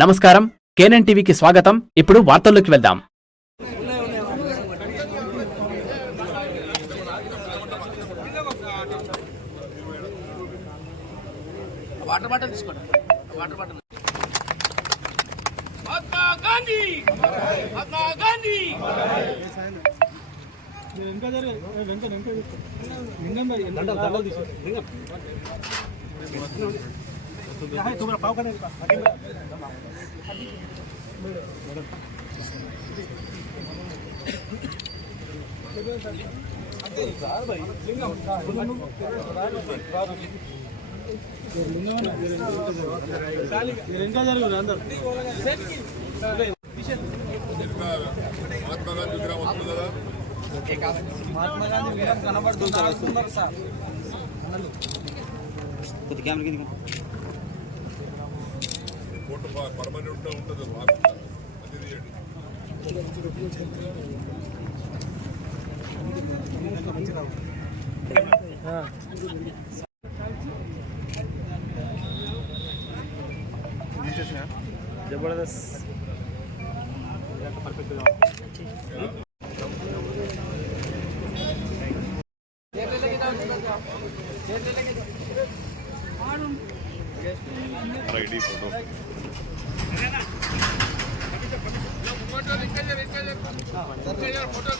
నమస్కారం, కేఎన్ఎన్ టీవీకి స్వాగతం. ఇప్పుడు వార్తల్లోకి వెళ్దాం. మహాత్మా గాంధీ విగ్రహం కనబడుతుంది సార్. కొద్ది కెమెరా కింద ఫోటో పర్మనెంట్ ఉంటుంది. జబర్దస్త్ పర్ఫెక్ట్ ఐడి ఫోటో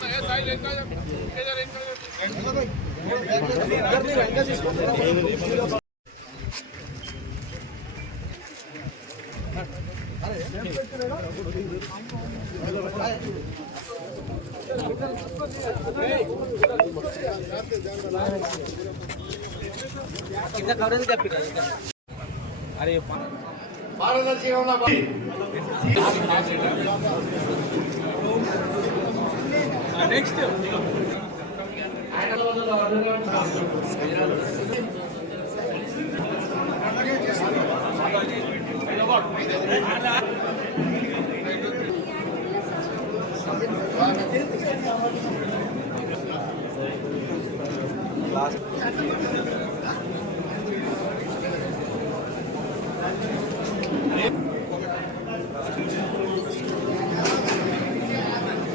కింద కవరేజ్ చెప్పి అరే నెక్స్ట్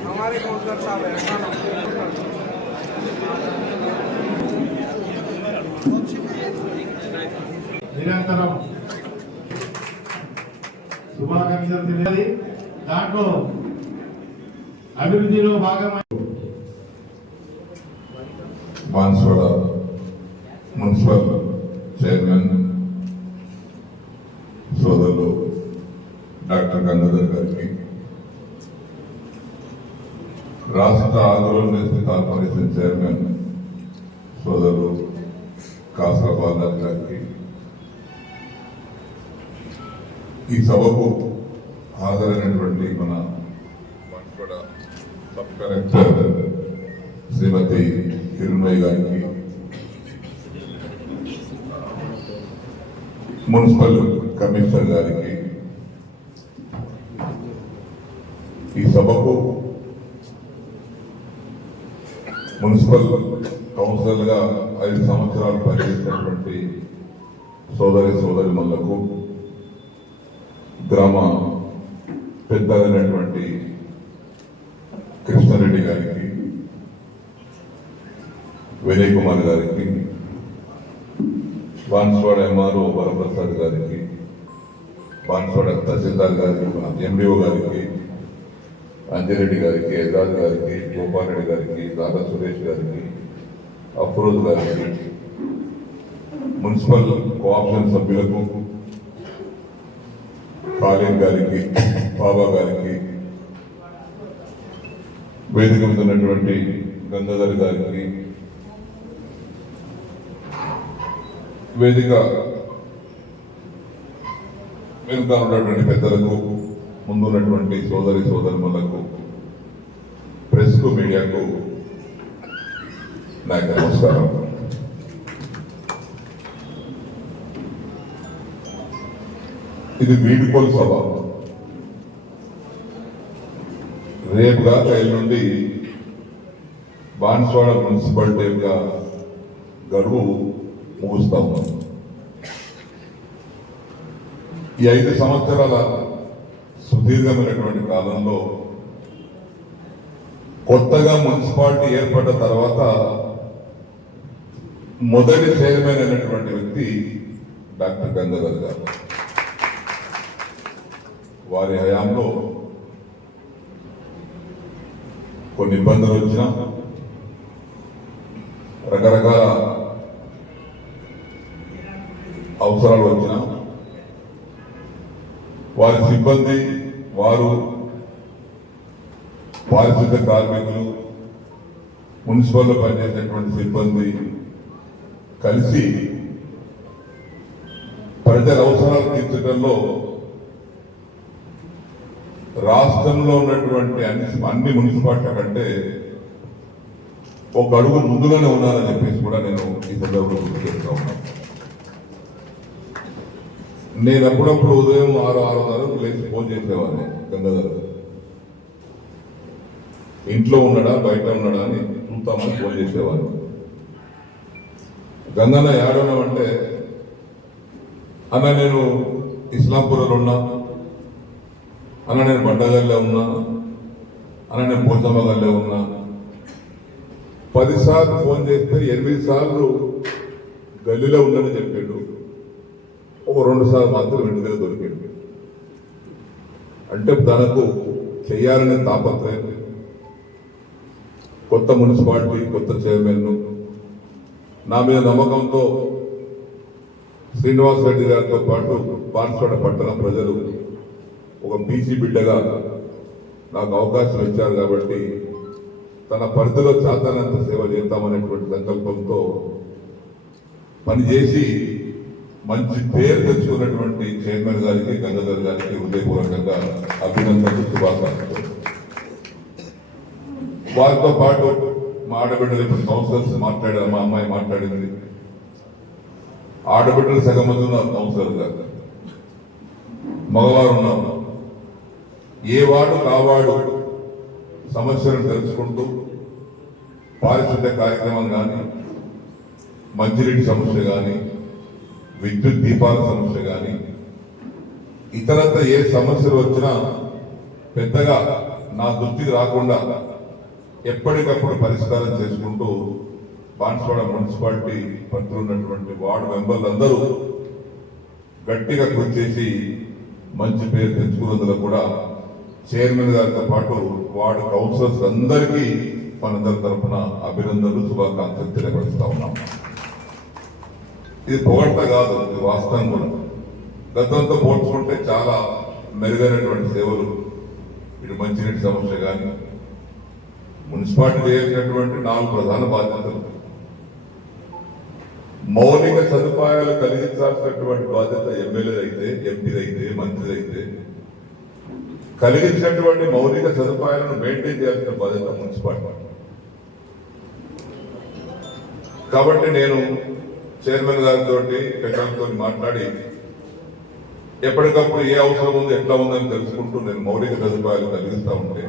हमारे काउंसलर साहब है నిరంతరం శుభాకాంక్షలు తెలియాలి. దాంట్లో అభివృద్ధిలో భాగమై బాన్స్వాడ మున్సిపల్ చైర్మన్ సోదరులు డాక్టర్ గంగాధర్ గారికి, రాష్ట్ర ఆందోళన చేసే కార్పొరేషన్ చైర్మన్ సోదరులు కాసా బాలనాథ్ గారికి, ఈ సభకు హాజరైనటువంటి మన బాన్స్వాడ సబ్ కలెక్టర్ శ్రీమతి కిరణ్మయ్య గారికి, మున్సిపల్ కమిషనర్ గారికి, ఈ సభకు మున్సిపల్ కౌన్సిలర్ గా 5 సంవత్సరాలు పనిచేసినటువంటి సోదరిమణులకు, గ్రామ పెద్దలైనటువంటి కృష్ణారెడ్డి గారికి, వినయ్ కుమార్ గారికి, బాన్స్వాడ ఎంఆర్ఓ వరప్రసాద్ గారికి, బాన్స్వాడ తహసీల్దార్ గారికి, ఎండిఓ గారికి, అంజిరెడ్డి గారికి, ఎజాద్ గారికి, గోపాల్ రెడ్డి గారికి, దాదా సురేష్ గారికి, అఫ్రోజ్ గారికి, మున్సిపల్ కోఆప్షన్ సభ్యులకు, ఖాళీన్ గారికి, బాబా గారికి, వేదిక మీద ఉన్నటువంటి గంగాధర్ గారికి, వేదిక వెనుక ఉన్నటువంటి పెద్దలకు, ముందున్నటువంటి సోదరులకు, ప్రెస్ కు, మీడియాకు నాకు నమస్కారం. ఇది వీడ్కోలు సభ. రేపుగా ఎల్లుండి బాన్స్వాడ మున్సిపాలిటీగా గడువు ముగుస్తాము. ఈ 5 సంవత్సరాల సుదీర్ఘమైనటువంటి కాలంలో కొత్తగా మున్సిపాలిటీ ఏర్పడ్డ తర్వాత మొదటి చైర్మన్ అయినటువంటి వ్యక్తి డాక్టర్ గంగాధర్ గారు. వారి హయాంలో కొన్ని ఇబ్బందులు వచ్చినా, రకరకాల అవసరాలు వచ్చినా వారి సిబ్బంది, వారు పారిశుద్ధ కార్మికులు, మున్సిపల్లో పనిచేసేటువంటి సిబ్బంది కలిసి ప్రజల అవసరాలు తీర్చడంలో రాష్ట్రంలో ఉన్నటువంటి అన్ని మున్సిపాలిటీల కంటే ఒక అడుగు ముందుగానే ఉన్నారని చెప్పేసి కూడా నేను ఈ సందర్భంలో గుర్తు చేస్తా ఉన్నాను. నేను అప్పుడప్పుడు ఉదయం 6:30 లేచి ఫోన్ చేసేవాడిని గంగాధర్. ఇంట్లో ఉన్నాడా బయట ఉన్నాడా అని చూస్తామని ఫోన్ చేసేవాడిని. గంగన్న ఏడవడం అంటే, అన్న నేను ఇస్లాంపూర్లో ఉన్నా, అన్న నేను బండగల్లో ఉన్నా, అన్న నేను పోచమ్మగల్లో ఉన్నా. 10 సార్లు ఫోన్ చేస్తే 8 సార్లు గల్లీలో ఉందని చెప్పాడు. ఒక 2 సార్లు మాత్రం ఇంటి దగ్గర దొరికింది. అంటే తనకు చేయాలనే తాపత్రయం, కొత్త మున్సిపాలిటీ, కొత్త చైర్మన్, నా మీద నమ్మకంతో శ్రీనివాస్ రెడ్డి గారితో పాటు బాన్స్వాడ పట్టణ ప్రజలు ఒక బీసీ బిడ్డగా నాకు అవకాశం ఇచ్చారు కాబట్టి తన పరిధిలో చాతనంత సేవ చేద్దామనేటువంటి సంకల్పంతో పనిచేసి మంచి పేరు తెచ్చుకున్నటువంటి చైర్మన్ గారికి, గంగాధర్ గారికి హృదయపూర్వకంగా అభినందనలు, శుభాకాంక్షలు. వారితో పాటు మా ఆడబిడ్డలు ఇప్పుడు కౌన్సిలర్స్ మాట్లాడారు. మా అమ్మాయి మాట్లాడింది. ఆడబిడ్డలు సగం మంది ఉన్నారు కౌన్సిలర్ గారు, మగవారు ఉన్నారు. ఏ వాడు కావాడు సమస్యలను తెలుసుకుంటూ పారిశుద్ధ్య కార్యక్రమం కానీ, మంచినీటి సమస్య కానీ, విద్యుత్ దీపాల సమస్య కానీ, ఇతరత్ర ఏ సమస్యలు వచ్చినా పెద్దగా నా దృష్టికి రాకుండా ఎప్పటికప్పుడు పరిష్కారం చేసుకుంటూ బాన్స్వాడ మున్సిపాలిటీ పరిధిలో ఉన్నటువంటి వార్డు మెంబర్లందరూ గట్టిగా కృషి చేసి మంచి పేరు తెచ్చుకున్నందులో కూడా చైర్మన్ గారితో పాటు వార్డు కౌన్సిలర్స్ అందరికీ మనందరి తరఫున అభినందనలు, శుభాకాంక్షలు తెలియపరుస్తా ఉన్నాం. ఇది పొగడ్త కాదు, ఇది వాస్తవం కూడా. గతంతో పోల్చుకుంటే చాలా మెరుగైనటువంటి సేవలు, ఇటు మంచినీటి సమస్య కానీ, మున్సిపాలిటీ చేసినటువంటి 4 ప్రధాన బాధ్యతలు. మౌలిక సదుపాయాలు కలిగించాల్సినటువంటి బాధ్యత ఎమ్మెల్యే అయితే, ఎంపీ అయితే, మంత్రి అయితే, కలిగించినటువంటి మౌలిక సదుపాయాలను మెయింటైన్ చేయాల్సిన బాధ్యత మున్సిపాలిటీ. కాబట్టి నేను చైర్మన్ గారితో, పెద్దలతో మాట్లాడి ఎప్పటికప్పుడు ఏ అవసరం ఉంది, ఎట్లా ఉందని తెలుసుకుంటూ నేను మౌలిక సదుపాయాలు కలిగిస్తా ఉంటే,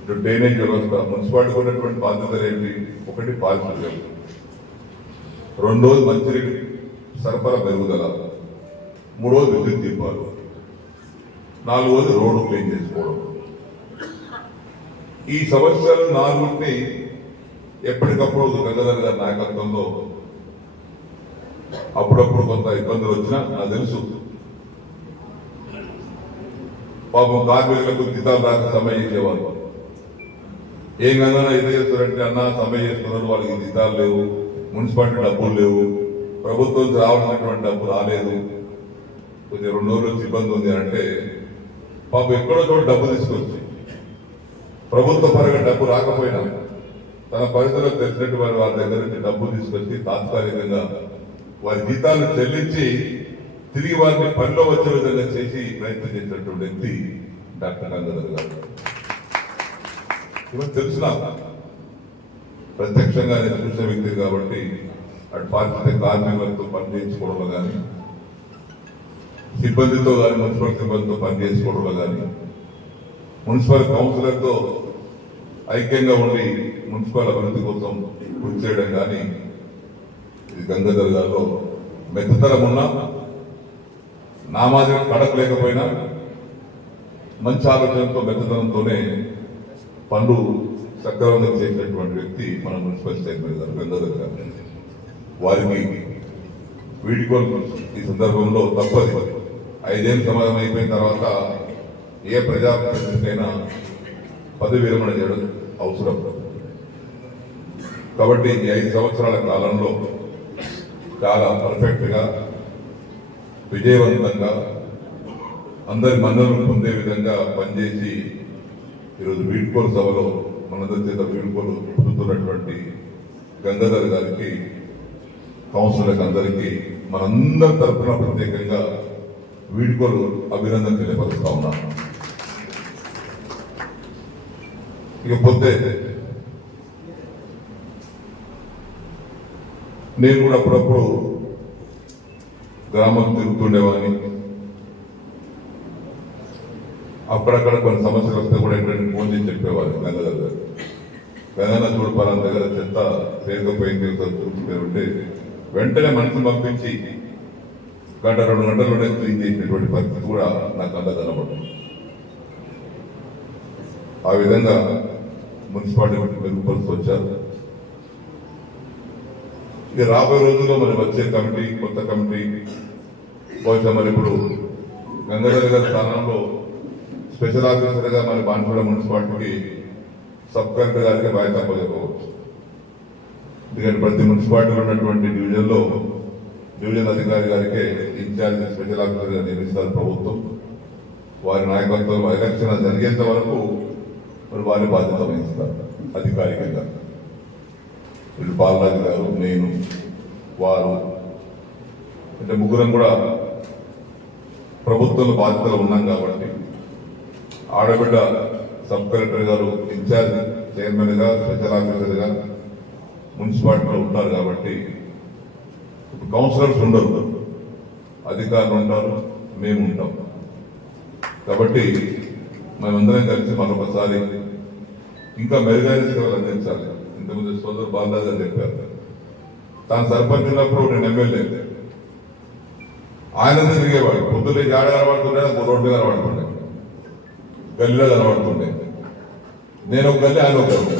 ఇటు డ్రైనేజ్ వ్యవస్థ, మున్సిపాలిటీకి ఉన్నటువంటి బాధ్యతలు ఏంటి? 1 పారిశుద్ధ్యం, 2 మంచినీటి సరఫరా పెరుగుదల, 3 విద్యుత్ దీపాలు, 4 రోడ్డు క్లీన్ చేసుకోవడం. ఈ సమస్యలు 4 ఎప్పటికప్పుడు గంగాధర్ గారి నాయకత్వంలో అప్పుడప్పుడు కొంత ఇబ్బందులు వచ్చినా నాకు తెలుసు. పాపం కార్మికులకు జీతాలు రాక సమ్మె చేసేవాళ్ళు. ఏం కన్నా ఇదే చేస్తారంటే, అన్న సమ్మె చేస్తున్నారు, వాళ్ళకి జీతాలు లేవు, మున్సిపాలిటీ డబ్బులు లేవు, ప్రభుత్వం రావాల్సినటువంటి డబ్బు రాలేదు, కొంచెం 2 రోజులు ఇబ్బంది ఉంది అంటే పాపం ఎక్కడో చోట డబ్బు తీసుకొచ్చి, ప్రభుత్వ పరంగా డబ్బు రాకపోయినా తన పరిధిలో తెలిసినట్టు వారి దగ్గర నుంచి డబ్బు తీసుకొచ్చి తాత్కాలికంగా వారి జీతాలను చెల్లించి తిరిగి వారిని పనిలో వచ్చే విధంగా చేసి ప్రయత్నం చేసినటువంటి వ్యక్తి డాక్టర్ గంగాధర్ గారు. ఇవన్నీ తెలుసు, ప్రత్యక్షంగా నేను చూసిన వ్యక్తి కాబట్టి అటు పారిశుద్ధ్య కార్మికులతో పనిచేయించుకోవడంలో కానీ, సిబ్బందితో కానీ, మున్సిపల్ సిబ్బందితో పనిచేసుకోవడంలో కానీ, మున్సిపల్ కౌన్సిలర్తో ఐక్యంగా ఉండి మున్సిపల్ అభివృద్ధి కోసం కృషి చేయడం కానీ, ఇది గంగాధర్ గారిలో మెత్తతరం ఉన్నా, నా మాదిరి కడప లేకపోయినా మంచి ఆలోచనతో మెత్తదనంతోనే పనులు సక్రమంగా చేసినటువంటి వ్యక్తి మన మున్సిపల్ చైర్మన్ గారు గంగాధర్ గారు. వారికి వీడ్కోలు ఈ సందర్భంలో తప్పది. 5 ఏళ్ళు సమాధానం అయిపోయిన తర్వాత ఏ ప్రజాప్రతినిధికైనా పదవి విరమణ చేయడం అవసరం. కాబట్టి ఈ 5 సంవత్సరాల కాలంలో చాలా పర్ఫెక్ట్ గా విజయవంతంగా అందరి మన్ననలు పొందే విధంగా పనిచేసి ఈరోజు వీడ్కోలు సభలో మనందరి చేత వీడ్కోలు పొందుతున్నటువంటి గంగాధర్ గారికి, కౌన్సిలర్లకు అందరికీ మనందరి తరఫున ప్రత్యేకంగా వీడ్కోలు అభినందన తెలియపరుస్తా ఉన్నాను. ఇకపోతే నేను కూడా అప్పుడప్పుడు గ్రామం తిరుగుతుండేవాడిని. అక్కడక్కడ కొన్ని సమస్యలు వస్తే కూడా ఏంటంటే ఫోన్ చేసి చెప్పేవాళ్ళు గంగాధర్ గారు. గంగాధర్ చూడపాలన్న దగ్గర చెత్త పేరుకపోయింది చూస్తుంటే వెంటనే మనిషిని పంపించి 1-2 గంటల్లోనే క్లీన్ చేసినటువంటి పరిస్థితి కూడా నాకు అంతా కనబడుతుంది. ఆ విధంగా మున్సిపాలిటీ మెరుగుపరుస్తూ వచ్చారు. ఇక రాబోయే రోజుల్లో మరి వచ్చే కమిటీ, కొత్త కమిటీ బహుశా మరి ఇప్పుడు గంగాధర్ గారి స్థానంలో స్పెషల్ ఆఫీసర్గా మరి బాన్సువాడ మున్సిపాలిటీకి సబ్ కలెక్టర్ గారికి బాధ్యత అప్పచెప్పవచ్చు. ఎందుకంటే ప్రతి మున్సిపాలిటీలో ఉన్నటువంటి డివిజన్ అధికారి గారికే ఇన్ఛార్జ్ స్పెషల్ ఆఫీసర్గా నియమిస్తారు ప్రభుత్వం. వారి నాయకత్వం ఎలక్షన్ జరిగేంత వరకు మరి వారి బాధ్యత వహిస్తారు అధికారికంగా. వీళ్ళు బాలరాజు గారు, నేను, వారు అంటే ముగ్గురం కూడా ప్రభుత్వంలో బాధ్యతలు ఉన్నాం కాబట్టి ఆడబిడ్డ సబ్ కలెక్టర్ గారు ఇన్ఛార్జ్ చైర్మన్ గా, స్పెషల్ ఆఫీసర్ గా మున్సిపాలిటీలో ఉంటారు కాబట్టి కౌన్సిలర్స్ ఉండరు, అధికారులు ఉంటారు, మేము ఉంటాం. కాబట్టి మేమందరం కలిసి మరొకసారి ఇంకా మెరుగైన సేవలు అందించాలి. ఇంతకుముందు సోదరు బాలరాజు గారు చెప్పారు, తాను సర్పంచ్ ఉన్నప్పుడు నేను ఎమ్మెల్యే, ఆయన తిరిగేవాడు. పొద్దున్నే జాడ కనబడుతుండే, రోడ్డు కనబడుతుండే, గల్లీలో కనబడుతుండే. నేను ఒక గల్లీ, ఆయన ఒక గల్లీ.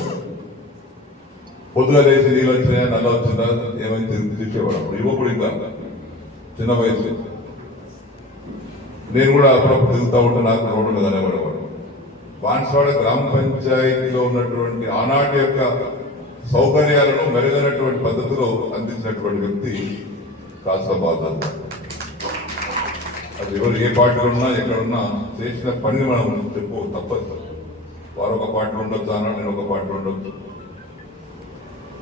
పొద్దుగా లేచి నీళ్ళు వచ్చినాయా, నల్ల వచ్చిందా, ఏమైనా తిరిగి తీసేవాడు. అప్పుడు యువకుడు, ఇంకా చిన్న వయసు. నేను కూడా అప్పుడప్పుడు తిరుగుతూ ఉంటే నాకు రోడ్డు కనబడేవాడు. బాన్సువాడ గ్రామ పంచాయతీలో ఉన్నటువంటి ఆనాటి యొక్క సౌకర్యాలను మెరుగైనటువంటి పద్ధతిలో అందించినటువంటి వ్యక్తి కాస్త బాలరాజు. అది ఎవరు ఏ పార్టీలో ఉన్నా ఎక్కడున్నా చేసిన పనిని మనం చెప్పు తప్పదు. వారు ఒక పార్టీలో ఉండొచ్చు, అన్నాడు, నేను ఒక పార్టీలో ఉండొచ్చు.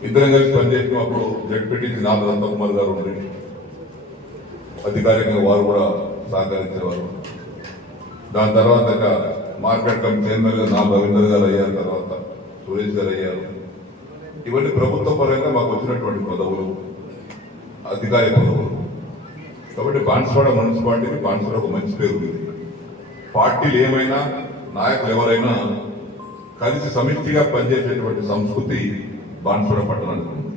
ఇద్దరం కలిసి పనిచేసినప్పుడు జడ్పీటీసీ నాలుగు నందకుమార్ గారు ఉండి అధికారికంగా వారు కూడా సహకరించేవారు. దాని తర్వాత మార్కెట్ కమిటీ చైర్మన్ గా నాలుగు రవీందర్ గారు అయ్యారు, తర్వాత సురేష్ గారు అయ్యారు. ఇవన్నీ ప్రభుత్వ పరంగా మాకు వచ్చినటువంటి పదవులు, అధికారిక పదవులు. కాబట్టి బాన్సువాడ మున్సిపాలిటీకి బాన్సువాడ ఒక మంచి పేరు ఉంది. పార్టీలు ఏమైనా, నాయకులు ఎవరైనా కలిసి సమిష్టిగా పనిచేసేటువంటి సంస్కృతి బాన్సువాడ పట్టణానికి ఉంది.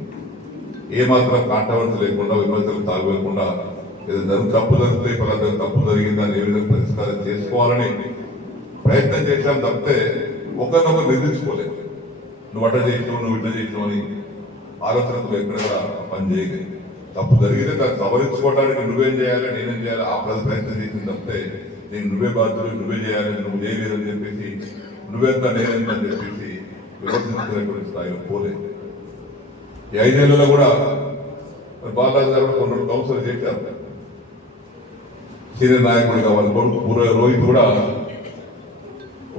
ఏమాత్రం కాంట్రవర్సీ లేకుండా, విమర్శలు తాగలేకుండా, ఏదైనా తప్పు జరిగితే పలానా తప్పు జరిగిందని ఏ విధంగా పరిష్కారం చేసుకోవాలని ప్రయత్నం చేశాం తప్పితే ఒకరినొకరు నిర్దించుకోలేదు. నువ్వు అట్లా చేసినావు, నువ్వు ఇట్లా చేసినావు అని ఆలోచనతో ఎక్కడ పని చేయలేదు. తప్పు జరిగితే దాన్ని సవరించుకోవడానికి నువ్వేం చేయాలి, నేనేం చేయాలి, ఆ ప్రయత్నం చేసింది తప్పితే నేను నువ్వే బాధ్యులు, నువ్వే చేయాలి, నువ్వు చేయలేదని చెప్పేసి నువ్వెంత నేనెంత అని చెప్పేసి విమర్శించుకునేటువంటి స్థాయిలో పోలేదు. ఈ 5 ఏళ్లలో కూడా బాలరాజు గారు కొన్ని కౌన్సిలర్ చేశారు. సీనియర్ నాయకుడిగా వాళ్ళ కొడుకు రోహిత్ కూడా,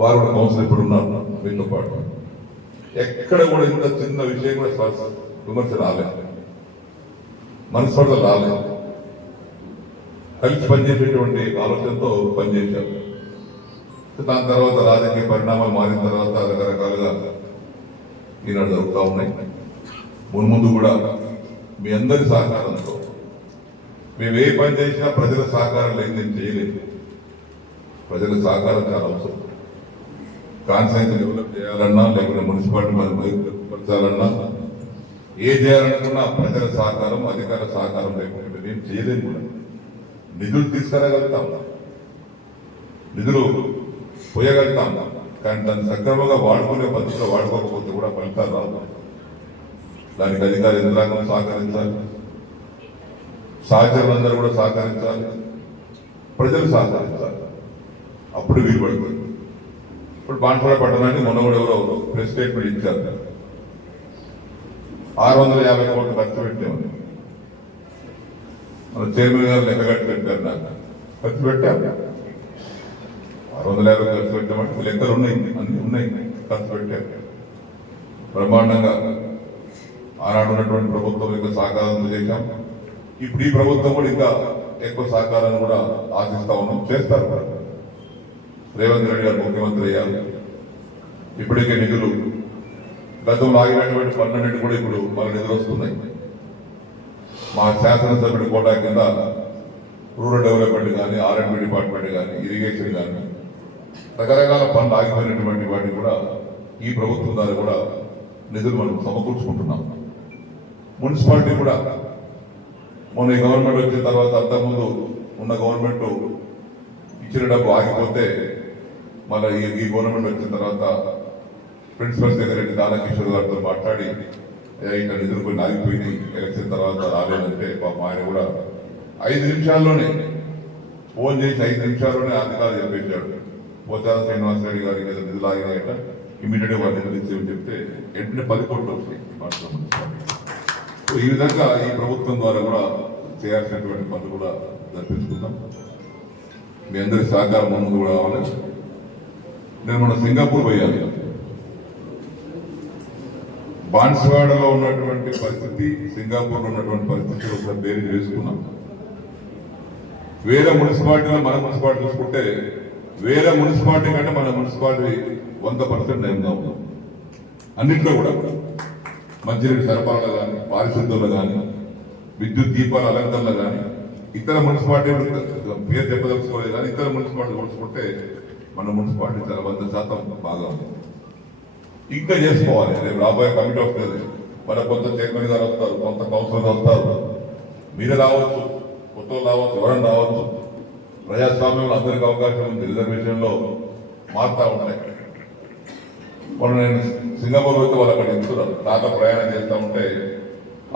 వారు కూడా కౌన్సిలర్ ఇప్పుడు ఉన్నారు వీళ్ళతో పాటు. ఎక్కడ కూడా ఇంత చిన్న విషయం కూడా విమర్శ రాలేదు, మనస్పర్ధ రాలేదు. కలిసి పనిచేసేటువంటి ఆలోచనతో పనిచేశారు. దాని తర్వాత రాజకీయ పరిణామాలు మారిన తర్వాత రకరకాలుగా ఈనాడు జరుగుతూ ఉన్నాయి. మున్ముందు కూడా మీ అందరి సహకారంతో మేము ఏ పని చేసినా ప్రజల సహకారం లేని నేను చేయలేదు. ప్రజల సహకారం చాలా అవసరం. కాన్స్టిట్యూన్సీ డెవలప్ చేయాలన్నా, లేకుంటే మున్సిపాలిటీ మెరుగుపరచాలన్నా, ఏ చేయాలనుకున్నా ప్రజల సహకారం, అధికార సహకారం లేకుండా మేము చేయలేము. కూడా నిధులు తీసుకురాగలుగుతాం. నిధులు పోయగలుగుతాం, కానీ దాన్ని సక్రమంగా వాడుకునే పద్ధతిలో వాడుకోకపోతే కూడా ఫలితాలు రావు. దానికి అధికార యంత్రాంగం సహకరించాలి, సహచరులందరూ కూడా సహకరించాలి, ప్రజలు సహకరించాలి, అప్పుడు వీలు పడుతుంది. ఇప్పుడు బాన్స్వాడ పట్టణాన్ని మొన్న కూడా ఎవరో ప్రెస్ స్టేట్మెంట్ ఇచ్చారు, 650 కోట్లు ఖర్చు పెట్టామని. మన చైర్మన్ గారు లెక్క కట్టి పెట్టారు, నాకు ఖర్చు పెట్టాము 650 ఖర్చు పెట్టామంటే లెక్కలు ఉన్నాయి, అన్ని ఉన్నాయి, ఖర్చు పెట్టారు బ్రహ్మాండంగా. ఆనాడు ఉన్నటువంటి ప్రభుత్వం యొక్క సహకారంతో చేశాం. ఇప్పుడు ఈ ప్రభుత్వం కూడా ఇంకా ఎక్కువ సహకారాన్ని కూడా ఆశిస్తా ఉన్నాం, చేస్తారు కూడా. రేవంత్ రెడ్డి గారు ముఖ్యమంత్రి అయ్యారు, ఇప్పటికే నిధులు గతంలో ఆగినటువంటి 12 కూడా ఇప్పుడు మన నిధులు వస్తున్నాయి. మా శాసనసభ్యుడి కోటా కింద రూరల్ డెవలప్మెంట్ కానీ, R&D డిపార్ట్మెంట్ కానీ, ఇరిగేషన్ కానీ రకరకాల పనులు ఆగిపోయినటువంటి వాటిని కూడా ఈ ప్రభుత్వం ద్వారా కూడా నిధులు మనం సమకూర్చుకుంటున్నాం. మున్సిపాలిటీ కూడా మొన్న ఈ గవర్నమెంట్ వచ్చిన తర్వాత అంతకుముందు ఉన్న గవర్నమెంట్ ఇచ్చిన డబ్బు ఆగిపోతే మళ్ళీ ఈ గవర్నమెంట్ వచ్చిన తర్వాత ప్రిన్సిపల్ సెక్రటరీ దానకిషోర్ గారితో మాట్లాడి ఇంకా నిధులు కొన్ని ఆగిపోయింది, ఎలక్షన్ తర్వాత రాలేదంటే పాప ఆయన కూడా 5 నిమిషాల్లోనే ఫోన్ చేసి 5 నిమిషాల్లోనే అధికారులు చెప్పేశాడు. పోచాల శ్రీనివాస్ రెడ్డి గారికి ఏదో నిధులు ఆగినాయట, ఇమీడియట్ గా వాళ్ళు నిధులు ఇచ్చేవి చెప్తే వెంటనే 10 కోట్లు వస్తాయి. ఈ విధంగా ఈ ప్రభుత్వం ద్వారా కూడా చేయాల్సినటువంటి పనులు కూడా జరిపించుకుందాం. మీ అందరి సహకారం ముందు కూడా కావాలి. నేను మన సింగపూర్ పోయాను. బాన్స్వాడలో ఉన్నటువంటి పరిస్థితి, సింగపూర్లో ఉన్నటువంటి పరిస్థితులు ఒకసారి బేరీ చేసుకున్నాం. వేరే మున్సిపాలిటీలో మన మున్సిపాలిటీ చూసుకుంటే వేరే మున్సిపాలిటీ కంటే మన మున్సిపాలిటీ 100% నయంగా ఉన్నాం. అన్నింటిలో కూడా మంచినీటి సరఫరాలో కానీ, పారిశుద్ధ్యంలో కానీ, విద్యుత్ దీపాల అలంకరణలో కానీ, ఇతర మున్సిపాలిటీలు పేరు చెప్పదలుచుకోలేదు కానీ ఇతర మున్సిపాలిటీ చూసుకుంటే మన మున్సిపాలిటీ చాలా 100% బాగా ఉంది. ఇంకా చేసుకోవాలి. రేపు రాబోయే కమిటీ వస్తుంది, మన కొంత చైర్మన్ గారు వస్తారు, కొంత కౌన్సిలర్ వస్తారు, మీరే రావచ్చు, కొత్త రావచ్చు, ఎవరైనా రావచ్చు. ప్రజాస్వామ్యంలో అందరికి అవకాశం ఉంది, రిజర్వేషన్ లో మారుతా ఉంటాయి. మొన్న నేను సింగపూర్ పోతే వాళ్ళు అక్కడ చెప్తున్నారు, తాత ప్రయాణం చేస్తూ ఉంటే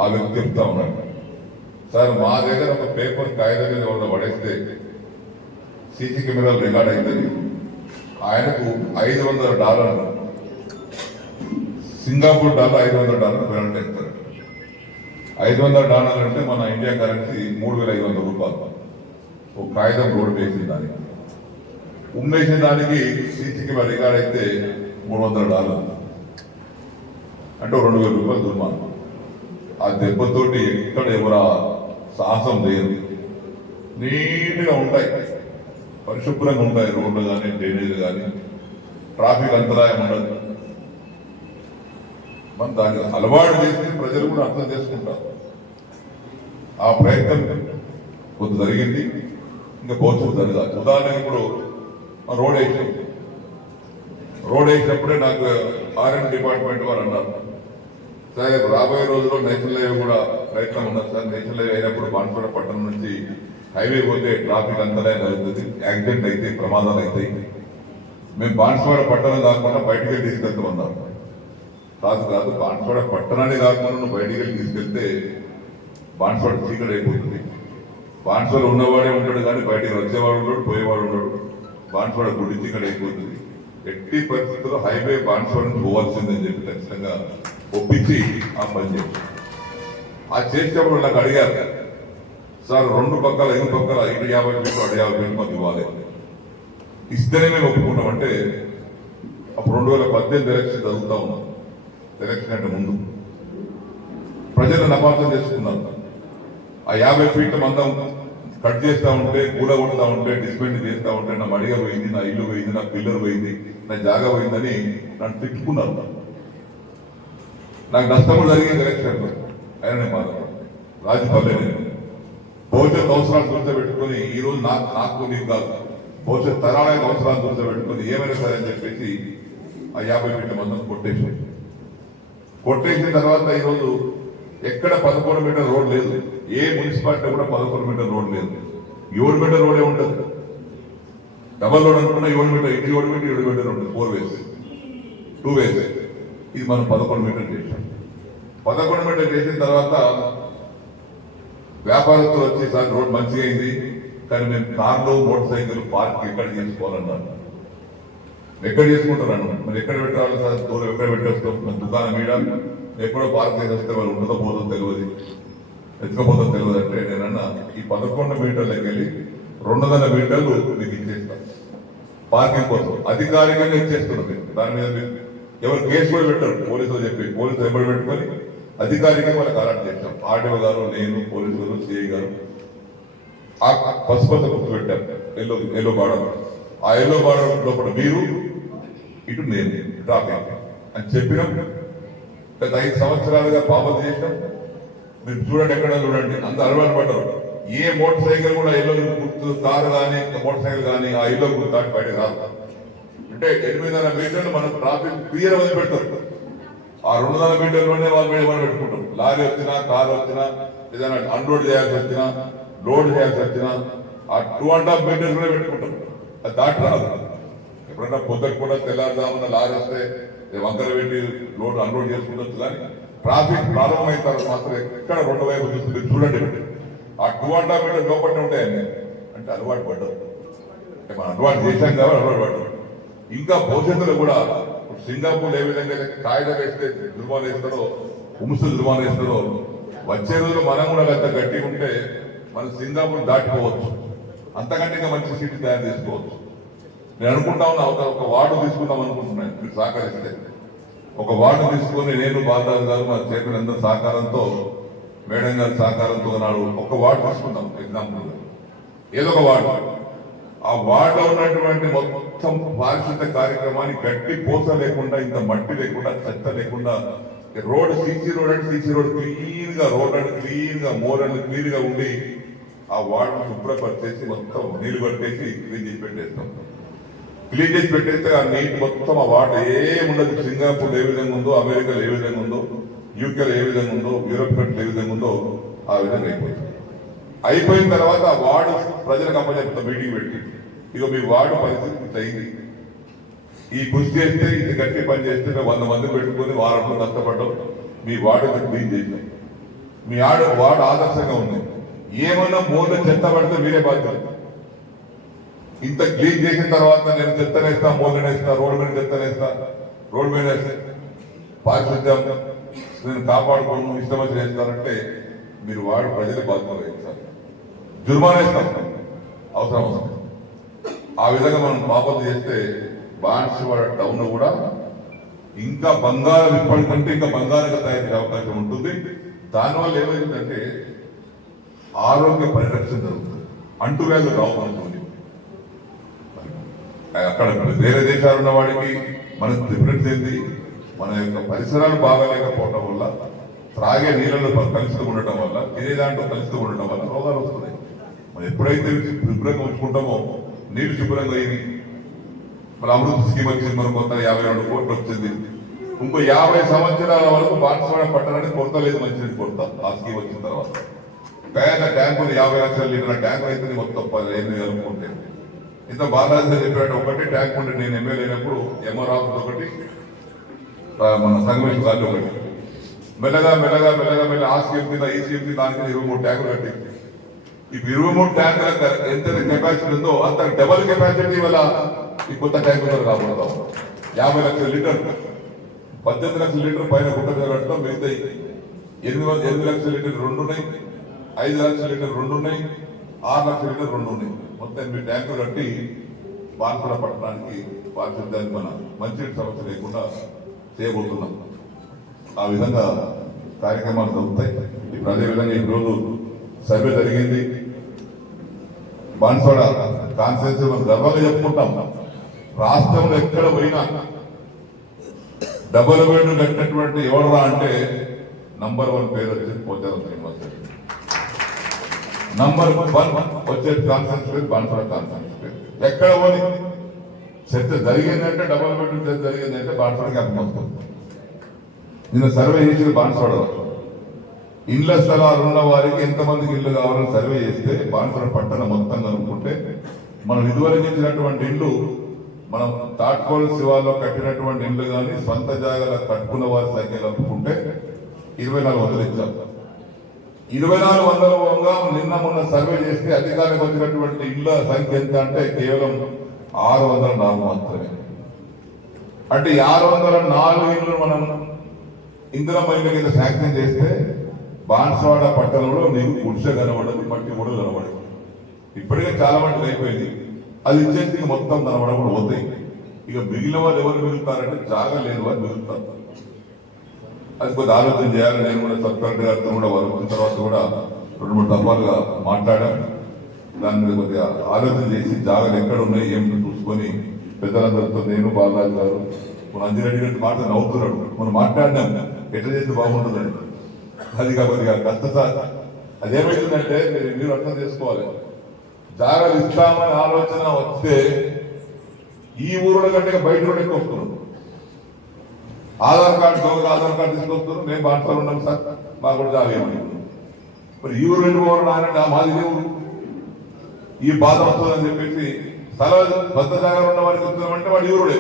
ఆ వ్యక్తి చెప్తా ఉన్నాడు, సార్ మా దగ్గర ఒక పేపర్ కాగితం మీద ఎవరైనా పడేస్తే సీసీ కెమెరాలు రికార్డ్ అవుతుంది. ఆయనకు $500 సింగపూర్ డాలర్ $500 పెనాల్టీ ఇస్తారు. $500 అంటే మన ఇండియా కరెన్సీ 3,500 రూపాయలు. ఒక కాగితం రోడ్డు వేసిన దానికి ఉమ్మేసిన దానికి సీసీ కెమెరా రికార్డ్ అయితే $300 అంటే 2,000 రూపాయలు దుర్మానం. ఆ దెబ్బతోటి ఎక్కడ ఎవరా సాహసం చేయరు. నీట్గా ఉంటాయి, పరిశుభ్రంగా ఉంటాయి రోడ్లు కానీ, డ్రైనేజీలు కానీ, ట్రాఫిక్ అంతరాయం ఉండదు. మనం దాన్ని అలవాటు చేస్తే ప్రజలు కూడా అర్థం చేసుకుంటారు. ఆ ప్రయత్నం కొంత జరిగింది, ఇంకా భవిష్యత్తు జరగాలి. ఉదాహరణకి ఇప్పుడు రోడ్ వేసినప్పుడే నాకు R&D డిపార్ట్మెంట్ వారు అన్నారు, సరే రాబోయే రోజుల్లో నేషనల్ హైవే కూడా ప్రయత్నం ఉన్నది సార్. నేషనల్ హైవే అయినప్పుడు బాన్స్వాడ పట్టణం నుంచి హైవే పోతే ట్రాఫిక్ అంతరాయం జరుగుతుంది, యాక్సిడెంట్ అయితే ప్రమాదాలు అవుతాయి. మేము బాన్స్వాడ పట్టణం కాకుండా బయటికి తీసుకెళ్తామన్నారు. కాదు బాన్స్వాడ పట్టణాన్ని కాకుండా నువ్వు బయటికి వెళ్ళి తీసుకెళ్తే బాన్స్వాడ చీకటి అయిపోతుంది. బాన్స్వాడ ఉన్నవాడే ఉంటాడు కానీ బయటికి వచ్చేవాడు ఉన్నాడు, పోయేవాడు ఉన్నాడు. బాన్స్వాడ గుడి చీకటి అయిపోతుంది. ఎట్టి పరిస్థితుల్లో హైవే బాన్స్వాడ నుంచి పోవాల్సిందని చెప్పి ఖచ్చితంగా ఒప్పించి ఆ పని చేసి ఆ చేసేటప్పుడు నాకు అడిగారు, సార్ 2 పక్కల ఇరు పక్కల ఇటు 50 ఫీట్లు అటు 50 ఫీట్లు మాకు ఇవ్వాలి, ఇస్తేనే మేము ఒప్పుకుంటామంటే అప్పుడు 2018 ఎలక్షన్ జరుగుతూ ఉన్నాం. ఎలక్షన్ అంటే ముందు ప్రజలను అపార్థం చేసుకున్నారు. ఆ 50 ఫీట్ల మందం కట్ చేస్తూ ఉంటే, కూల కొడుతూ ఉంటే, డిస్మెంట్ చేస్తూ ఉంటే నా మడిగ పోయింది, నా ఇల్లు పోయింది, నా పిల్లలు పోయింది, నా జాగా పోయిందని నన్ను తిట్టుకున్నారు. నాకు నష్టం జరిగింది ఎలక్షన్. ఆయన నేను మాట్లాడు రాజపల్లె భవిష్యత్ అవసరాలు గుర్తుపెట్టుకుని ఈ రోజు నాకు నీకు కాదు, భవిష్యత్ తరాల అవసరాలు గుర్తుపెట్టుకుని ఏమైనా సరే అని చెప్పేసి ఆ 50 ఫీట్ల మందం కొట్టేసిన తర్వాత ఈరోజు ఎక్కడ 11 మీటర్ రోడ్ లేదు. ఏ మున్సిపాలిటీ కూడా 11 మీటర్ రోడ్ లేదు. 7 మీటర్ రోడే ఉంటుంది. డబల్ రోడ్ అనుకున్న 7 మీటర్ ఇటు 7 మీటర్ 7 మీటర్ ఉంటుంది 4 వేస్ 2 వేస్. ఇది మనం 11 మీటర్లు చేసాం. 11 మీటర్లు చేసిన తర్వాత వ్యాపారస్తులు వచ్చి సార్ రోడ్ మంచిగా అయింది కానీ మేము కార్లు మోటార్ సైకిల్ పార్క్ ఎక్కడ చేసుకోవాలన్నారు. ఎక్కడ చేసుకుంటారన్న మరి ఎక్కడ పెట్టాలి సార్? దూరం ఎక్కడ పెట్టేస్తాం? మన దుకాణం మీద ఎక్కడో పార్క్ చేసి వస్తే వాళ్ళు ఉంటుందో పోతుందో తెలియదు, ఎత్తుకపోతుందో తెలియదు అంటే నేనన్నా ఈ 11 మీటర్లకి వెళ్ళి 200 మీటర్లు మీకు ఇచ్చేస్తాం పార్కింగ్ కోసం. అధికారికంగా ఇచ్చేస్తున్నారు. దాని మీద ఎవరు కేసు కూడా పెట్టారు పోలీసులు చెప్పి, పోలీసులు ఎవరు పెట్టుకొని అధికారికంగా వాళ్ళకి అలాట్ చేస్తాం. ఆర్డీఓ గారు, నేను, పోలీసులు, సిఐ గారు పసుపత గుర్తు పెట్టాం ఎల్లో బార్డర్. ఆ ఎల్లో బార్డర్ లోపల మీరు ఇటు నేను ట్రాఫిక్ అని చెప్పినాం. గత 5 సంవత్సరాలుగా పాపం చేసినాం. మీరు చూడండి, ఎక్కడ చూడండి, అంత అలవాటు పడ్డారు. ఏ మోటార్ సైకిల్ కూడా ఎల్లో గుర్తు, కారు కానీ మోటార్ సైకిల్ కానీ ఆ ఎల్లో గుర్తు దాటి బయటకు రాదు. అంటే 800 మీటర్లు మనం ట్రాఫిక్ క్లియర్ వదిలి పెడతారు. ఆ 200 మీటర్లోనే వాళ్ళ మీద మనం పెట్టుకుంటాం. లారీ వచ్చినా, కారు వచ్చినా, ఏదైనా అన్లోడ్ చేయాల్సి వచ్చినా, లోడ్ చేయాల్సి వచ్చినా ఆ 2.5 మీటర్స్ కూడా పెట్టుకుంటాం. అది దాటి రాదు. ఎప్పుడన్నా పొద్దుకు కూడా తెల్లారుదామన్న లారీ వస్తే వంకర పెట్టి లోడ్ అన్లోడ్ చేసుకుంటూ కానీ ట్రాఫిక్ ప్రారంభమైన తర్వాత మాత్రం ఎక్కడ 2 వైపు చూస్తుంది చూడండి. ఆ 2.5 మీటర్ లోపలనే ఉంటాయండి. అంటే అలవాటు పడ్డారు. మనం అలవాటు చేశాం కాబట్టి అలవాటు పడ్డారు. ఇంకా భవిష్యత్తులో కూడా సింగపూర్ ఏ విధంగా కాయిదా వేస్తే దుర్మానం వేస్తారో, ముసులు దుర్మానం వేస్తారో, వచ్చే రోజులు మనం కూడా అంత గట్టిగా ఉంటే మనం సింగపూర్ దాటిపోవచ్చు. అంతకంటే ఇంకా మంచి సిటీ తయారు చేసుకోవచ్చు. నేను అనుకుంటా ఉన్నా ఒక వార్డు తీసుకుందాం అనుకుంటున్నాను. మీరు సహకరిస్తే ఒక వార్డు తీసుకొని నేను, బాలరాజు గారు, మా చైర్మన్ అందరి సహకారంతో, మేడం గారి సహకారంతో నాడు ఒక వార్డు తీసుకుందాం. ఎగ్జాంపుల్ ఏదో ఒక వార్డు, ఆ వార్డులో ఉన్నటువంటి మొత్తం పారిశుద్ధ కార్యక్రమాన్ని గట్టి పోస లేకుండా, ఇంత మట్టి లేకుండా, చెత్త లేకుండా, రోడ్ సీసీ రోడ్ అంటే సీసీ రోడ్ క్లీన్ గా, రోడ్ అంటే క్లీన్ గా, మోరల్ క్లీన్ గా ఉండి ఆ వార్డును శుభ్రపరిచేసి మొత్తం నీళ్లు కట్టేసి క్లీన్ చేసి పెట్టేస్తాం. క్లీన్ చేసి పెట్టేస్తే ఆ నీటి మొత్తం ఆ వార్డు ఏముండదు. సింగపూర్ ఏ విధంగా ఉందో, అమెరికాలో ఏ విధంగా ఉందో, యూకేలో ఏ విధంగా ఉందో, యూరోప్ కంట్రీ ఏ విధంగా ఉందో ఆ విధంగా అయిపోయింది. అయిపోయిన తర్వాత ఆ వార్డు ప్రజలకు అప్పచెప్తాం మీటింగ్ పెట్టి, ఇక మీ వార్డు పరిస్థితి ఇంత అయింది, ఈ కృషి చేస్తే ఇది గట్టి పని చేస్తే 100 మంది పెట్టుకుని వారంలో కష్టపడ్డాం, మీ వార్డు క్లీన్ చేసాం. మీ వార్డు ఆదర్శంగా ఉంది. ఏమన్నా మూల చెత్త పడితే మీరే బాధ్యత. ఇంత క్లీన్ చేసిన తర్వాత నేను చెత్తనేస్తా, మూలనేస్తా, రోడ్డు మీద చెత్తనేస్తా, రోడ్డు మీద పారిశుద్ధ్యం నేను కాపాడుకోను, ఇష్టం వచ్చి చేస్తారంటే మీరు వాడు ప్రజలు బాధ్యత వహించాలి. జుర్మానా ఇస్తాం అవసరం అవసరం. ఆ విధంగా మనం పాపలు చేస్తే బాన్సువాడ టౌన్ కూడా ఇంకా బంగారం ఇప్పటికంటే ఇంకా బంగారంగా తయారయ్యే అవకాశం ఉంటుంది. దానివల్ల ఏమైందంటే ఆరోగ్య పరిరక్షణ జరుగుతుంది, అంటువ్యాధులు రావు ఉంటుంది. అక్కడ వేరే దేశాలు ఉన్న వాడికి మనకు డిఫరెన్స్ ఏంటి? మన యొక్క పరిసరాలు బాగాలేకపోవడం వల్ల, త్రాగే నీళ్ళలో కలుస్తూ ఉండటం వల్ల, తినే దాంట్లో కలుస్తూ ఉండటం వల్ల రోగాలు వస్తున్నాయి. మనం ఎప్పుడైతే శుభ్రంగా ఉంచుకుంటామో నీళ్లు శుభ్రంగా అయింది. మన అమృత స్కీమ్ వచ్చింది, మనం కొత్త 52 కోట్లు వచ్చింది. ఇంకో 50 సంవత్సరాల వరకు బాన్సువాడ పట్టణానికి కొరత లేదు, మంచినీటి కొరత ఆ స్కీమ్ వచ్చిన తర్వాత. పేద ట్యాంకులు 50 లక్షల లీటర్ల ట్యాంకులు అయితే మొత్తం 18 అనుకుంటే ఇంత బాలరాజు చెప్పాడు. ఒకటి ట్యాంక్ ఉంటే నేను ఎమ్మెల్యే అయినప్పుడు ఎంఆర్ ఆఫీస్ ఒకటి, మన సంగమేశ్వర గాలి ఒకటి, మెల్లగా మెల్లగా మెల్లగా మెల్లగా ఆ స్కీమ్ కింద ఈ స్కీమ్ కింద దానికి 23 ట్యాంకులు కట్టింది. ఈ 23 ట్యాంకులకు ఎంత కెపాసిటీ ఉందో అంత డబల్ కెపాసిటీ వల్ల ఈ కొత్త ట్యాంకులు రాబడతాం. 50 లక్షల లీటర్లు, 18 లక్షల లీటర్ పైన గుట్ట కట్టడం, మిగతా 8 లక్షల లీటర్ 2 ఉన్నాయి, 5 లక్షల లీటర్ 2 ఉన్నాయి, 6 లక్షల లీటర్ 2 ఉన్నాయి. మొత్తం 8 ట్యాంకులు కట్టి బాన్సువాడ పట్టణానికి పారిశుద్ధ్యానికి మన మంచినీటి సమస్య లేకుండా చేయబోతున్నాం. ఆ విధంగా కార్యక్రమాలు జరుగుతాయి. ఇప్పుడు అదేవిధంగా ఈరోజు సర్వే జరిగింది. బాన్సువాడ కాన్స్టిట్యూన్సీ మనం గర్వంగా చెప్పుకుంటాం. రాష్ట్రంలో ఎక్కడ పోయినా డబుల్ బెడ్ కట్టినటువంటి ఎవరురా అంటే నంబర్ 1 పేరు వచ్చేది పోచారం శ్రీనివాస్ రెడ్డి. నంబర్ 1 వచ్చేది కాన్స్టిట్యూన్సీ పేరు బాన్సువాడ కాన్స్టిట్యూన్సీ పేరు. ఎక్కడ పోని చర్చ జరిగిందంటే డబుల్ బెడ్ చర్చ జరిగిందంటే బాన్సువాడకి అర్థం వస్తుంది. నిన్న సర్వే చేసింది బాన్సువాడలో. ఇళ్ల స్థలాలు ఉన్న వారికి ఎంతమందికి ఇల్లు కావాలని సర్వే చేస్తే బాన్సువాడ పట్టణం మొత్తం కనుక్కుంటే మనం ఇదివరకు ఇచ్చినటువంటి ఇండ్లు మనం తాట్కోలు శివార్లో కట్టినటువంటి ఇండ్లు కానీ సొంత జాగాలో కట్టుకున్న వారి సంఖ్య కలుపుకుంటే 2400 ఇచ్చాం. 2400 నిన్న మొన్న సర్వే చేస్తే అధికారికి వచ్చినటువంటి ఇళ్ల సంఖ్య ఎంత అంటే కేవలం 604 మాత్రమే. అంటే 604 ఇళ్లు మనం ఇందిరా మహిళ కింద శాంక్షన్ చేస్తే బాన్స్వాడ పట్టణంలో నీకు గుడిసె కనబడదు, మట్టి కూడా కనబడదు. ఇప్పటికే చాలా మంది అయిపోయింది. అది ఇచ్చేసి మొత్తం కనబడకుండా పోతాయి. ఇక మిగిలిన వాళ్ళు ఎవరు మిగులుతారంటే జాగా లేని వారు మిగులుతారు. అది కొద్దిగా ఆలోచన చేయాలి. నేను కూడా సబ్ కలెక్టర్ గారితో కూడా వాళ్ళు వచ్చిన తర్వాత కూడా 2-3 దఫాలుగా మాట్లాడాను. దాని మీద కొద్దిగా ఆలోచన చేసి జాగాలు ఎక్కడ ఉన్నాయి ఏమిటో చూసుకొని పెద్దలందరితో నేను బాలరాజు గారు మన అంజిరెడ్డి గారి మాట నవ్వుతున్నాడు. మనం మాట్లాడినాం ఎట్లా చేస్తే బాగుంటుందని. అది కొద్దిగా కష్టత. అదేమైందంటే మీరు అర్థం చేసుకోవాలి, జాగాలు ఇస్తామని ఆలోచన వస్తే ఈ ఊరుల కంటే బయట కూడా ఎక్కువ వస్తున్నారు. ఆధార్ కార్డు తీసుకొస్తున్నారు. మేము బాటలో ఉన్నాం సార్, మాకు కూడా జాగా ఏమని. మరి ఈ ఊరు వెళ్ళిపోవడం అంటే మాది ఇదే ఊరు, ఈ బాధ వస్తుందని చెప్పేసి స్థలాలు పెద్ద జాగాలు ఉన్న వారికి చెప్తున్నామంటే వాడు ఈ ఊరుడే.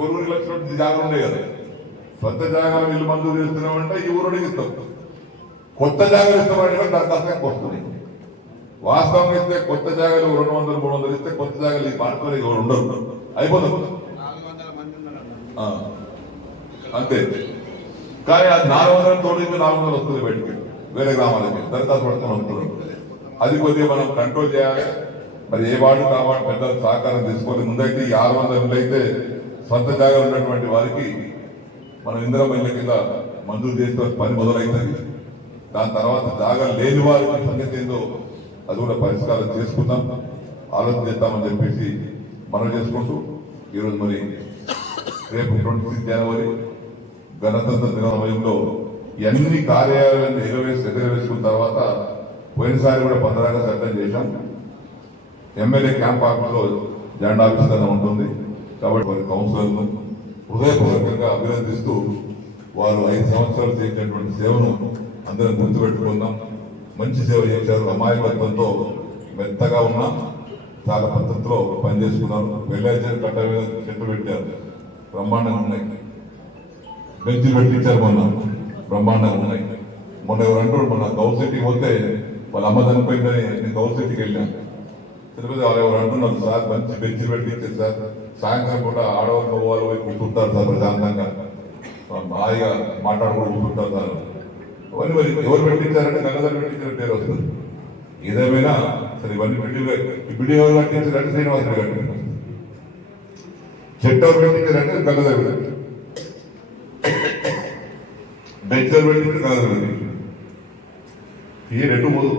పొరుగురికి వచ్చినట్టు జాగాలు ఉండే కదా, సొంత జాగాలు వీళ్ళు మంజూరు చేస్తున్నామంటే ఈ ఊరుడికి ఇస్తాం. కొత్త జాగాలు ఇస్తామంటే దాని తక్కువ వస్తుంది. వాస్తవం ఇస్తే కొత్త జాగాలు 200-300 ఇస్తే కొత్త జాగాలు ఈ మార్పులు ఎవరు ఉండరు, అయిపోతుంది అంతే. కానీ అది 400 తోడు 400 వస్తుంది బయటికి, వేరే గ్రామాలకి దరఖాస్తు పడుతూ వస్తున్నారు. అది కొద్దిగా మనం కంట్రోల్ చేయాలి. మరి ఏ వాడు కావాలి పెద్దల సహకారం తీసుకోవాలి. ముందైతే ఈ 600 అయితే సొంత జాగా ఉన్నటువంటి వారికి మనం ఇందిరా మహిళ కింద మంజూరు చేస్తే పని మొదలవుతుంది. దాని తర్వాత జాగా లేని వారికి సంగతి ఏందో అది కూడా పరిష్కారం చేసుకుందాం, ఆలోచన చేద్దామని చెప్పేసి మనం చేసుకుంటూ ఈరోజు మరి రేపు 26 జనవరి గణతంత్ర దినోత్సవంలో అన్ని కార్యాలయాలను ఎగరవేసుకున్న తర్వాత పోయినసారి కూడా 15 చట్టం చేశాం. ఎమ్మెల్యే క్యాంప్ ఆఫీస్లో జెండా ఆవిష్కరణ ఉంటుంది. కాబట్టి వారి కౌన్సిలర్ను హృదయపూర్వకంగా అభినందిస్తూ వారు 5 సంవత్సరాలు చేసినటువంటి సేవను అందరం గుర్తుపెట్టుకుందాం. మంచి సేవ చేశారు. అమాయకత్వంతో మెత్తగా ఉన్నా చాలా పద్ధతిలో పనిచేసుకున్నారు. వెళ్ళారు, కట్ట మీద చెట్లు పెట్టారు, బ్రహ్మాండంగా ఉన్నాయి. బెంచ్లు పెట్టించారు, మొన్న బ్రహ్మాండంగా ఉన్నాయి. మొన్న ఎవరంటూ మొన్న గౌసిటీకి పోతే వాళ్ళ అమ్మ చనిపోయిందని నేను గౌసిటీకి వెళ్ళాను. తిరుపతి వాళ్ళు ఎవరు అంటున్నారు, సార్ మంచి బెంచ్లు పెట్టించారు సార్, సాయంత్రం కూడా ఆడవాళ్ళు పోవాలి పోయి కూర్చుంటారు సార్, ప్రశాంతంగా హాయిగా మాట్లాడుకుంటూ కూర్చుంటారు సార్. అవన్నీ మరి ఎవరు పెట్టించారంటే గంగాధర్ పెట్టించిన పేరు వస్తుంది. ఏదేమైనా సరే ఇవన్నీ బిల్డింగ్ ఎవరు కట్టించారంటే శ్రీనివాసరావు కట్టించారు, చెట్టు ఎవరు పెట్టించారంటే గంగాధర్ పెట్టించారు, బెంచ్ ఎవరు పెట్టించారు గంగాధర్ పెట్టించారు. ఈ రెండు పోదు.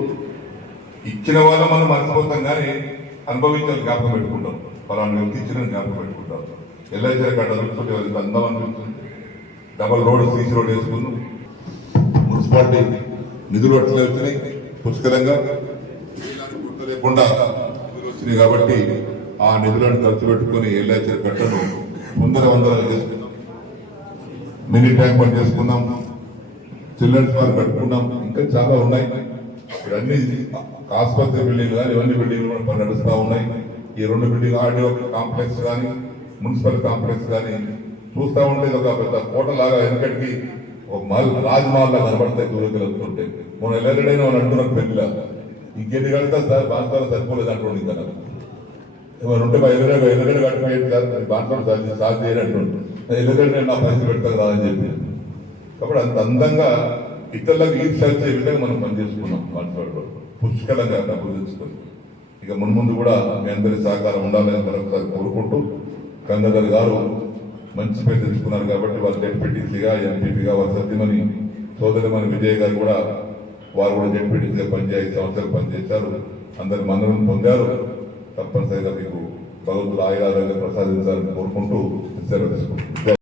ఇచ్చిన వాళ్ళ మనం మర్చిపోతాం కానీ అనుభవించిన జ్ఞాపకం పెట్టుకుంటాం. పలానా వ్యక్తి ఇచ్చిన జ్ఞాపకం పెట్టుకుంటాం. ఎల్ఐసి కట్ట చూస్తుంటే వాళ్ళకి అందం అనిపిస్తుంది. డబల్ రోడ్, సీసీ రోడ్ వేసుకుందాం. మున్సిపాలిటీ నిధులు అట్లే వచ్చినాయి పుష్కలంగా, గుర్తు లేకుండా నిధులు వచ్చినాయి. కాబట్టి ఆ నిధులను ఖర్చు పెట్టుకుని ఎల్ఐసి కట్టను 100 చేసుకుందాం. మినీ ట్యాంక్ బండ్ చేసుకుందాం, చిల్డ్రన్స్ పార్క్ కట్టుకుందాం. ఇంకా చాలా ఉన్నాయి. ఇవన్నీ ఆసుపత్రి బిల్డింగ్ కానీ ఇవన్నీ బిల్డింగ్లు కూడా పని నడుస్తూ ఉన్నాయి. ఈ 2 బిల్డింగ్ ఆర్డీఓ కాంప్లెక్స్ కానీ మున్సిపల్ కాంప్లెక్స్ కానీ చూస్తూ ఉంటే ఒక పెద్ద కోటలాగా వెనకటికి ఒక రాజ్మహల్ లా కనబడతాయి దూరం వెళ్తుంటే. మనం ఎల్లడైనా వాళ్ళు అంటున్నారు పెళ్లిలా ఇంకెన్ని కడతా సార్, బాన్స్వాడ సరిపోలేదు అంటుండే. ఇంకా ఏమైనా ఉంటే ఎల్లగడ కట్టిపోయేది సార్, బాన్స్వాడ సాధ్యం చేయనంటుండే. ఎల్లగడ నేను నా పైసలు పెడతాను రాదని చెప్పి. కాబట్టి అంత అందంగా ఇతరులకు ఈర్ష వచ్చే విధంగా మనం పనిచేసుకున్నాం. బాన్స్వాడలో పుష్కలంగా డబ్బులు తెచ్చుకొని ఇక ముందు కూడా మీ అందరి సహకారం ఉండాలని మరొకసారి కోరుకుంటూ, గంగాధర్ గారు మంచి పేరు తెచ్చుకున్నారు కాబట్టి వారు జెడ్పీటీసీగా, ఎంపీపీగా, వారి సత్యమని సోదరిమణి విజయ్ గారు కూడా వారు కూడా జెడ్పీటీసీగా పనిచేయ 5 సంవత్సరాలు పనిచేశారు. అందరి మన్నలను పొందారు. తప్పనిసరిగా మీకు భగవంతుడు ఆయురారోగ్యం ప్రసాదించాలని కోరుకుంటూ సెలవు తీసుకుంటున్నాను.